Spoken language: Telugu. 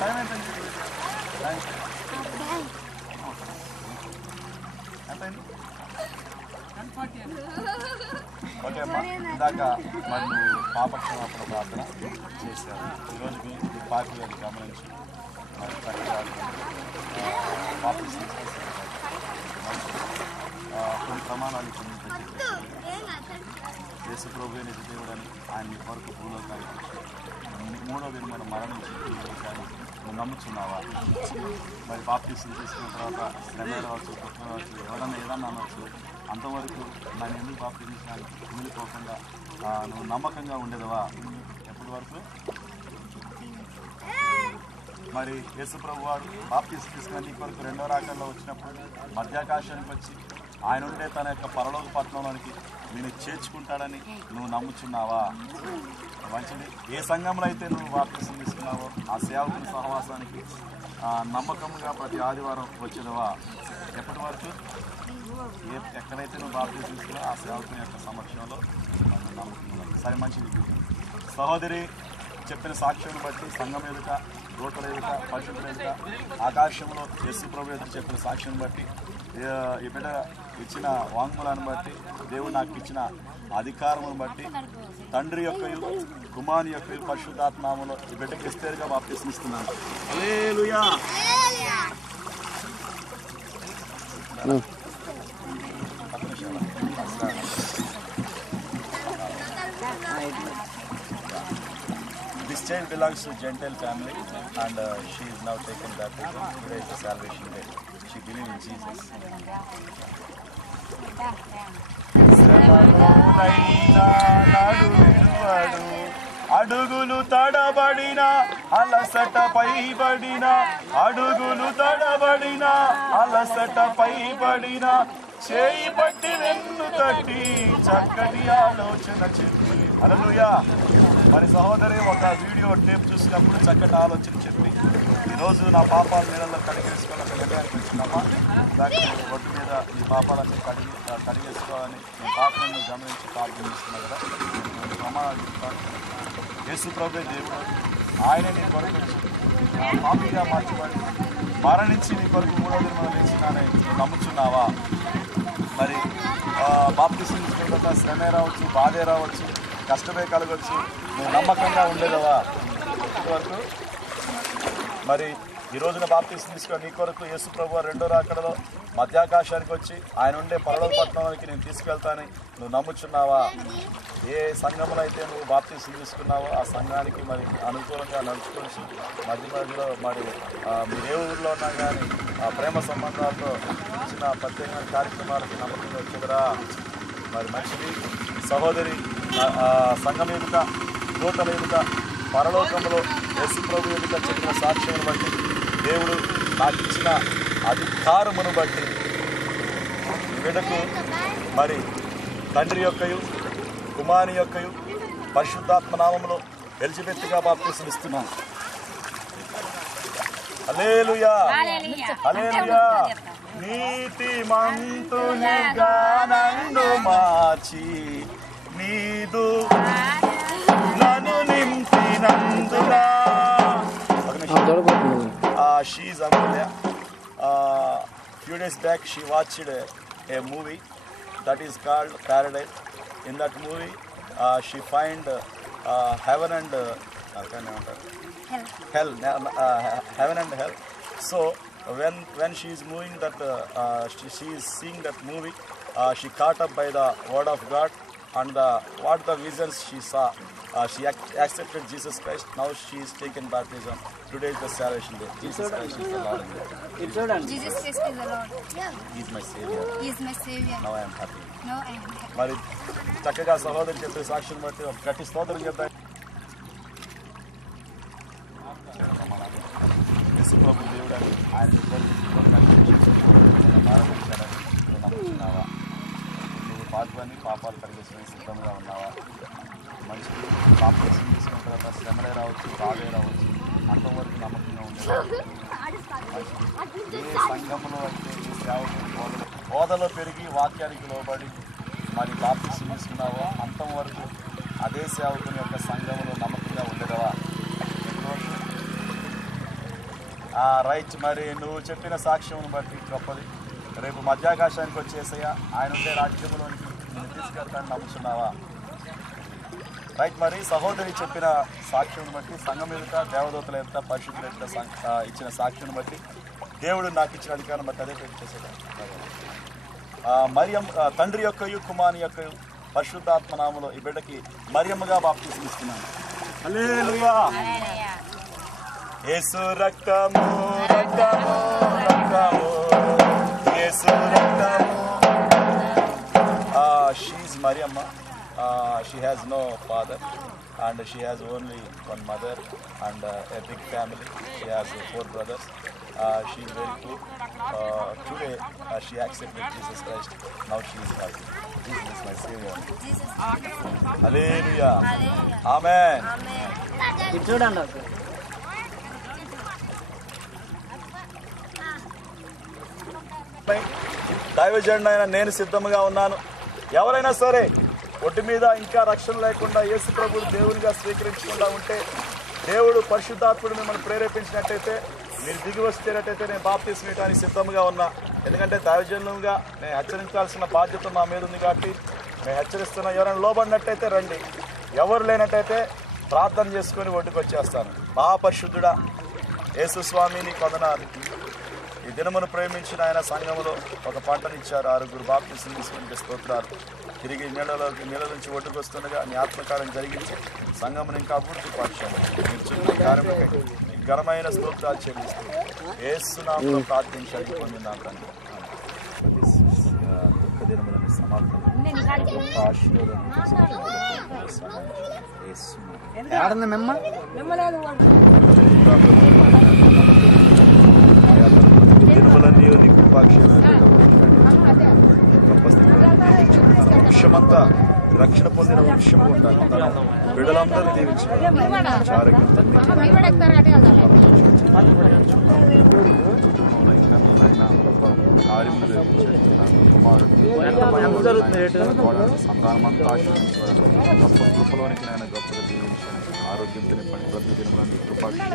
టైం ఎంత ఓకే అమ్మా. ఇందాక మరి నువ్వు పాపక్షమాపణ ప్రార్థన చేశావు. ఈరోజుకి ఈ పాపి గారిని గమనించి మరి చక్కగా పాపి కొన్ని ప్రమాణాలు యేసు ప్రభువే నిజ దేవుడని ఆయన నీ కొరకు భూలోకానికి మూడో దిన మరణించి నువ్వు నమ్ముచున్నావా? మరి బాప్టిజం తీసుకున్న తర్వాత శ్రమ రావచ్చు, పుట్టిన రావచ్చు, ఎవరన్నా ఏదన్నా అనవచ్చు. అంతవరకు నన్ను ఎందుకు బాప్టిజం మిగిలిపోకుండా నువ్వు నమ్మకంగా ఉండేదవా? ఎప్పటి వరకు? మరి యేసు ప్రభు వారు బాప్టిజం తీసుకుని నీ కొరకు రెండో రాకల్లో వచ్చినప్పుడు మధ్యాకాశానికి వచ్చి ఆయన ఉండే తన యొక్క పరలోక పట్టణంలోనికి నేను చేర్చుకుంటాడని నువ్వు నమ్ముచున్నావా? మంచిది. ఏ సంఘంలో అయితే నువ్వు బాప్టిజం తీసుకున్నావో ఆ సేవకుని సహవాసానికి నమ్మకంగా ప్రతి ఆదివారం వచ్చేదవా? ఎప్పటి వరకు? ఎక్కడైతే నువ్వు బాప్టిజం తీసుకున్నావో ఆ సేవకుని యొక్క సమక్షంలో నమ్మకంగా. సరే, మంచిది. సహోదరి చెప్పిన సాక్ష్యం బట్టి సంఘం ఎదుట, దూతల ఎదుట, పరిశుద్ధుల ఎదుట, ఆకాశంలో యేసు ప్రభు ఎదుట చెప్పిన సాక్ష్యం బట్టి, ఈ బిడ్డ ఇచ్చిన వాంగ్మూలాన్ని బట్టి, దేవుడు నాకు ఇచ్చిన అధికారమును బట్టి, తండ్రి యొక్కయు కుమారుని యొక్కయు పరిశుద్ధాత్మలో ఈ బిడ్డకి ఎస్తేరుగా బాప్టిజం ఇస్తున్నాను. హల్లెలూయా. This child belongs to Gentile family and she is now taken baptism. Today is the salvation day. She believes in Jesus. అడుగులు తడబడిన అలసట పైబడిన, అడుగులు తడబడిన అలసట పైబడిన, చేయి పట్టి వెన్ను తట్టి చక్కటి ఆలోచన చెప్పి. హల్లెలూయా. మరి సహోదరి ఒక వీడియో టేప్ చూసినప్పుడు చక్కటి ఆలోచన చెప్పి ఈరోజు నా పాపాల నీళ్ళలో కడిగేసుకొని ఒక నిర్ణయానికి వచ్చినామా? దానికి ఒడ్డు మీద ఈ పాపాలన్నీ కడిగేసుకోవాలని నేను పాపను గమనించి ప్రార్థన చేస్తున్నా కదా. ప్రమాణాలు చెప్తాను. యేసు ప్రభువే దేవుడు, ఆయనే నీ కొరకు పాపిగా మార్చబడి మరణించి నీ కొరకు మూడో దినం లేచినానని నువ్వు నమ్ముచున్నావా? మరి బాప్టిజం తీసుకున్న తర్వాత శ్రమే రావచ్చు, బాధే రావచ్చు, కష్టమే కలగవచ్చు, నువ్వు నమ్మకంగా ఉండేదవా? ఇప్పటివరకు మరి ఈ రోజున బాప్టిజం తీసుకొని నీ కొరకు యేసు ప్రభు రెండో రాకడలో మధ్యాకాశానికి వచ్చి ఆయన ఉండే పరలోక పట్టణానికి నేను తీసుకెళ్తానని నువ్వు నమ్ముచున్నావా? ఏ సంఘంలో అయితే నువ్వు బాప్టిజం తీసుకున్నావో ఆ సంఘానికి మరి అనుకూలంగా నడుచుకొని మధ్య మధ్యలో మరి మీరు ఏ ఊరిలో ఉన్నా కానీ ఆ ప్రేమ సంబంధాలతో ఇచ్చిన ప్రత్యేకమైన కార్యక్రమాలకు నమ్మకంగా వచ్చేదరా? మరి మంచిది. సహోదరి సంఘం ఎదుట, దూతల ఎదుట, పరలోకంలో యేసు ప్రభు ఎదుట చెప్పిన సాక్ష్యాన్ని బట్టి, దేవుడు నాకు ఇచ్చిన అధికారమును బట్టి వీడకు మరి తండ్రి యొక్కయు కుమారుని యొక్కయు పరిశుద్ధాత్మ నామములో ఎలిజబెత్గా బాప్తిసం ఇస్తున్నాను. హల్లెలూయా, హల్లెలూయా. నీతిమంతునిగా నన్ను మార్చి నీదు నన్ను నింపినందున. She is Amulya. Few days back she watched a movie that is called Paradise. In that movie she find heaven and hell, heaven and hell. So when she is moving that she is seeing that movie, she caught up by the word of God and what the visions she saw. She accepted Jesus Christ. Now she is taken baptism. Today is the salvation day. Jesus Christ is the Lord. Jesus Christ is the Lord. He is my Savior. He is my Savior. Now I am happy. Now I am happy. మరి చక్కగా సహోదరు చెప్పే సాక్ష్యం బట్టి ఒక గట్టి స్తోత్రం చెప్తాయి. యేసు ప్రభు దేవుడని ఆయన మారపరిచాడని నువ్వు నమ్ముతున్నావా? నువ్వు పాపని పాపాలు కలిగేసుకుని సిద్ధంగా ఉన్నావా? మంచిది. బాప్టిజం తీసుకున్న తర్వాత శ్రమలే రావచ్చు, బాధే రావచ్చు, అంతవరకు నమ్మకంగా ఉండేది. ఏ సంఘంలో అయితే ఈ సేవకులు బోధలో పెరిగి వాక్యానికి లోబడి మరి బాప్టిజం తీసుకున్నావో అంతవరకు అదే సేవకుని యొక్క సంఘంలో నమ్మకంగా ఉండేదవా? రైట్. మరి నువ్వు చెప్పిన సాక్ష్యం బట్టి గొప్పది. రేపు మధ్యాకాశానికి వచ్చేసయ్యా ఆయన ఉండే రాజ్యంలోనికి నేను తీసుకెళ్తాను నమ్ముతున్నావా? రైట్. మరి సహోదరి చెప్పిన సాక్ష్యం బట్టి సంఘం ఎదుట దేవదూతల ఎదుట పరిశుద్ధుల ఎదుట ఇచ్చిన సాక్ష్యం బట్టి దేవుడు నాకు ఇచ్చిన అధికారం బట్టి అదే చేసేదా. మరియం తండ్రి యొక్కయు కుమారుని యొక్కయు పరిశుద్ధాత్మ నామములో ఈ బిడ్డకి మరియమ్మగా బాప్తిసం ఇస్తున్నాను. హల్లెలూయా. యేసు రక్తము రక్తము రక్తము యేసు రక్తము. She is Mariamma. She has no father and she has only one mother and a big family. She has 4 brothers. She is very poor. Today she accepted Jesus Christ. Now she is happy. Jesus is my Savior. Hallelujah. Amen. దైవజనుడు అయిన నేను సిద్ధంగా ఉన్నాను. ఎవరైనా సరే ఒంటి మీద ఇంకా రక్షణ లేకుండా యేసు ప్రభువుని దేవునిగా స్వీకరించకుండా ఉంటే, దేవుడు పరిశుద్ధాత్ముడు మిమ్మల్ని ప్రేరేపించినట్టయితే మీరు దిగి వచ్చేటట్టయితే నేను బాప్తిసం ఇవ్వడానికి సిద్ధంగా ఉన్నా. ఎందుకంటే దైవజనులుగా నేను హెచ్చరించాల్సిన బాధ్యత మా మీద ఉంది కాబట్టి నేను హెచ్చరిస్తున్నా. ఎవరైనా లోబడినట్టయితే రండి, ఎవరు లేనట్టయితే ప్రార్థన చేసుకొని ఒడ్డుకు వచ్చేస్తాను. మహాపరిశుద్ధుడా యేసు స్వామిని వందనాలు. ఈ దినమును ప్రేమించిన ఆయన సంఘములో ఒక పంటనిచ్చారు. 6 బాప్తిసం తీసుకుంటే స్తోత్రాలు. తిరిగి నీళ్ళ నుంచి ఒడ్డుకు వస్తుండగా నీ ఆత్మకార్యం జరిగించి సంఘమును ఇంకా అభివృద్ధి పరచాను. మీరు చెప్పిన కార్యముకై నీ ఘనమైన స్తోత్రాలు చెల్లిస్తూ యేసు నామములో ప్రార్థించాలి పొందిన తండ్రి. దుఃఖ దినములను సమాప్తం దినములన్నీ నీ కృపాక్షేమ గొప్ప స్థితిలో వృక్షమంతా రక్షణ పొందిన వృక్షము ఉంటాను. తన బిడ్డలందరూ దీవించారు. సంతానమంతా గొప్ప కృపలోనికి నాయన గొప్పగా దీవించాను. ఆరోగ్యంతో నింపండి. ప్రతి దినములందు కృపాక్షేమ